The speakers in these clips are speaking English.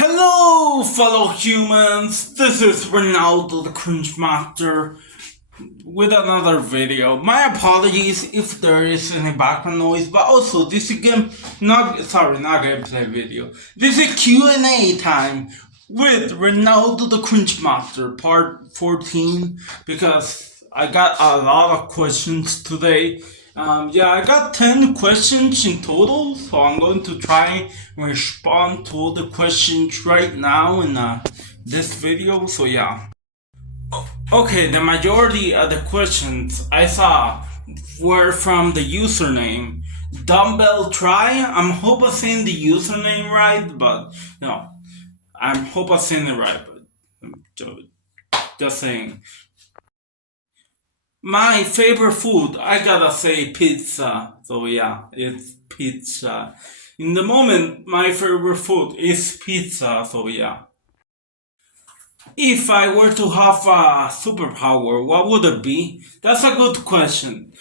Hello, fellow humans! This is Reinaldo The Cringe Master with another video. My apologies if there is any background noise, but also this is not gameplay video. This is Q&A time with Reinaldo The Cringe Master, part 14, because I got a lot of questions today. I got 10 questions in total, so I'm going to try and respond to all the questions right now in this video, so yeah. Okay, the majority of the questions I saw were from the username Dumbbell Try. I'm hope I'm saying the username right, but no, I'm hope I'm saying it right, but just saying. My favorite food, I gotta say pizza. So yeah, it's pizza. In the moment, my favorite food is pizza. So yeah. If I were to have a superpower, what would it be? That's a good question.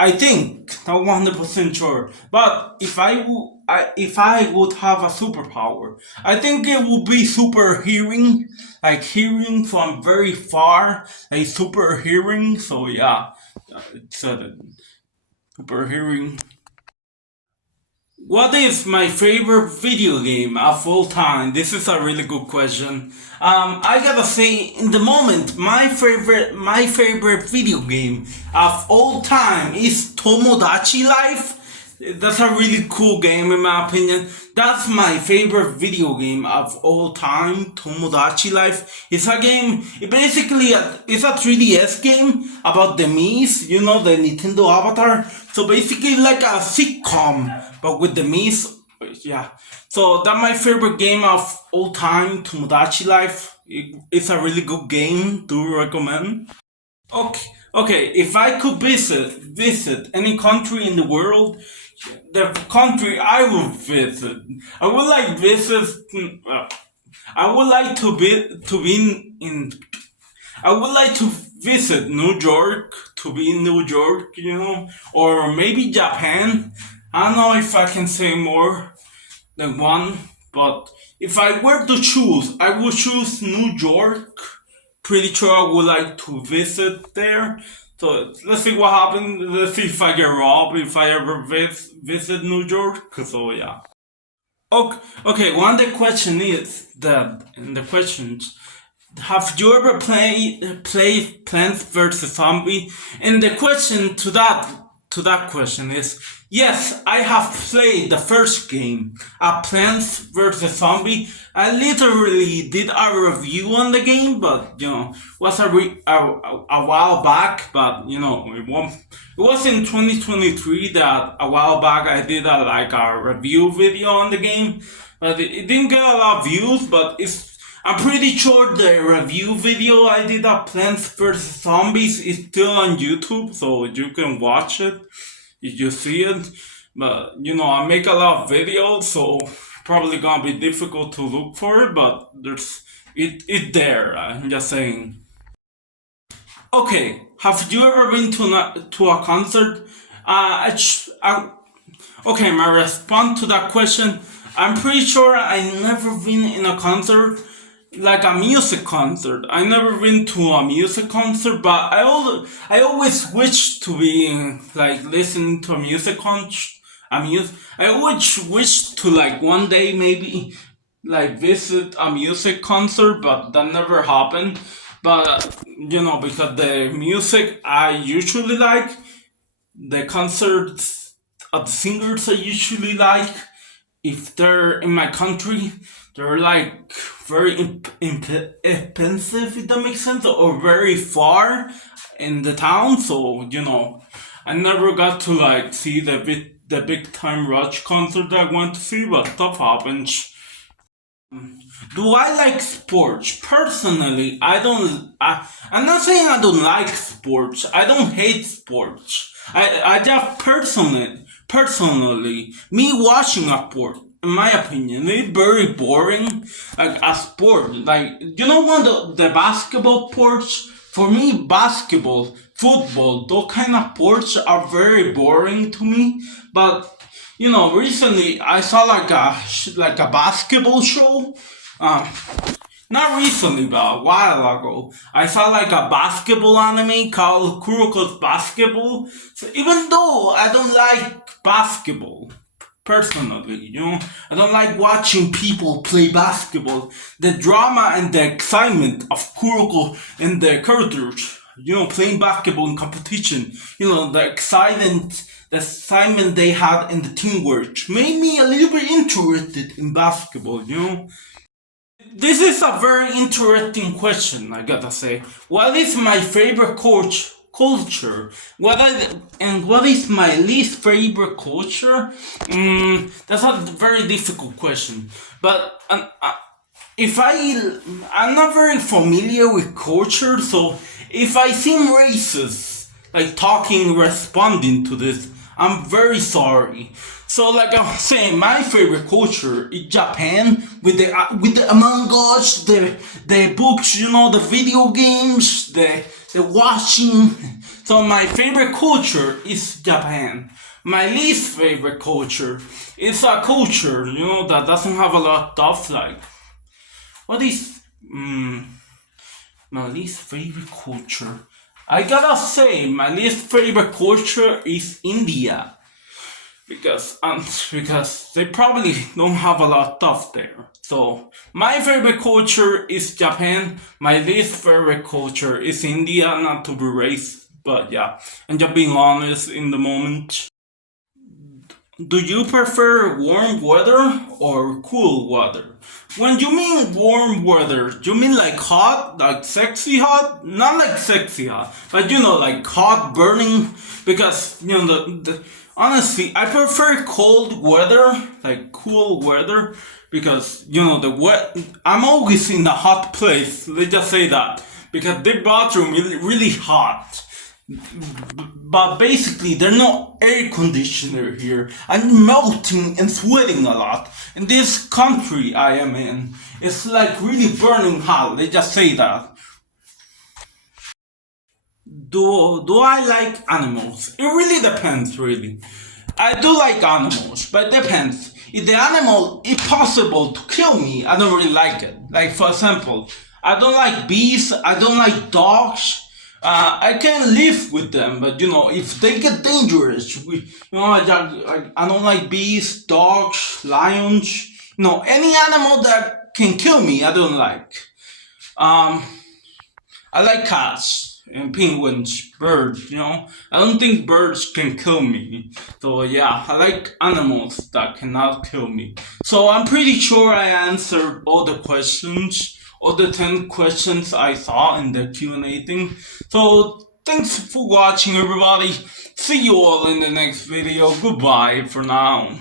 I think not 100% sure, but if I would have a superpower, I think it would be super hearing, like hearing from very far, like super hearing. So yeah, it's super hearing. What is my favorite video game of all time? This is a really good question. I gotta say, in the moment, my favorite video game of all time is Tomodachi Life. That's a really cool game in my opinion. That's my favorite video game of all time, Tomodachi Life. It's a game, it's a 3DS game about the Mii's, you know, the Nintendo Avatar. So basically like a sitcom, but with the Mii's, yeah. So that's my favorite game of all time, Tomodachi Life. It's a really good game, do recommend. Okay, if I could visit any country in the world, the country I would visit, I would like visit. I would like to be in. I would like to visit New York, to be in New York, you know, or maybe Japan. I don't know if I can say more than one, but if I were to choose, I would choose New York. Pretty sure I would like to visit there. So let's see what happens. Let's see if I get robbed if I ever visit New York. So yeah. Okay. One of the question is that in the questions, have you ever played Plants vs Zombie? And the question to that question is yes, I have played the first game, Plants vs Zombie. I literally did a review on the game, but you know, was a while back. But you know, it was in 2023 that a while back I did a review video on the game, but it didn't get a lot of views. But I'm pretty sure the review video I did of Plants vs Zombies is still on YouTube, so you can watch it if you see it. But you know, I make a lot of videos, so probably gonna be difficult to look for it. But it there. I'm just saying. Okay, have you ever been to a concert? Okay, my response to that question. I'm pretty sure I never been in a concert, like a music concert. I never been to a music concert, but I always wish to be like listening to a music concert. I always wish to like one day maybe like visit a music concert, but that never happened. But you know, because the music I usually like, the concerts of the singers I usually like, if they're in my country, they're like very expensive, if that makes sense, or very far in the town. So you know, I never got to like see the big time Rush concert that I went to see, but stuff happens. Do I like sports? Personally, I don't. I'm not saying I don't like sports. I don't hate sports. I just personally, me watching a sport, in my opinion, it's very boring. Like a sport, like you know, one of the basketball sports For me, basketball, football, those kind of sports are very boring to me. But recently I saw like a basketball show. Um, Not recently, but a while ago, I saw like a basketball anime called Kuroko's Basketball. So even though I don't like basketball, personally, I don't like watching people play basketball. The drama and the excitement of Kuroko and the characters, playing basketball in competition, the excitement they had in the teamwork made me a little bit interested in basketball. This is a very interesting question, I gotta say. What is my favorite culture? What is my least favorite culture? That's a very difficult question. But if I'm not very familiar with culture, so if I seem racist, like responding to this, I'm very sorry. So, like I'm saying, my favorite culture is Japan with the Among Us, the books, the video games, the watching. So, my favorite culture is Japan. My least favorite culture is a culture, that doesn't have a lot of like. What is my least favorite culture? I gotta say, my least favorite culture is India because they probably don't have a lot of there. So my favorite culture is Japan. My least favorite culture is India. Not to be racist, but yeah, and just being honest in the moment. Do you prefer warm weather or cool weather? When you mean warm weather, you mean like hot, like sexy hot? Not like sexy hot, but like hot burning. Because honestly, I prefer cold weather, like cool weather, because I'm always in a hot place. Let's just say that because the bathroom is really hot. But basically, there's no air conditioner here. I'm melting and sweating a lot. In this country I am in, it's like really burning hot. Let's just say that. Do I like animals? It really depends, really. I do like animals, but it depends. If the animal is possible to kill me, I don't really like it. Like, for example, I don't like bees, I don't like dogs. I can live with them, but if they get dangerous, I don't like bees, dogs, lions. Any animal that can kill me, I don't like. Um, I like cats and penguins, birds. I don't think birds can kill me. So yeah, I like animals that cannot kill me. So I'm pretty sure I answered all the questions, all the 10 questions I saw in the Q&A thing. So thanks for watching, everybody. See you all in the next video. Goodbye for now.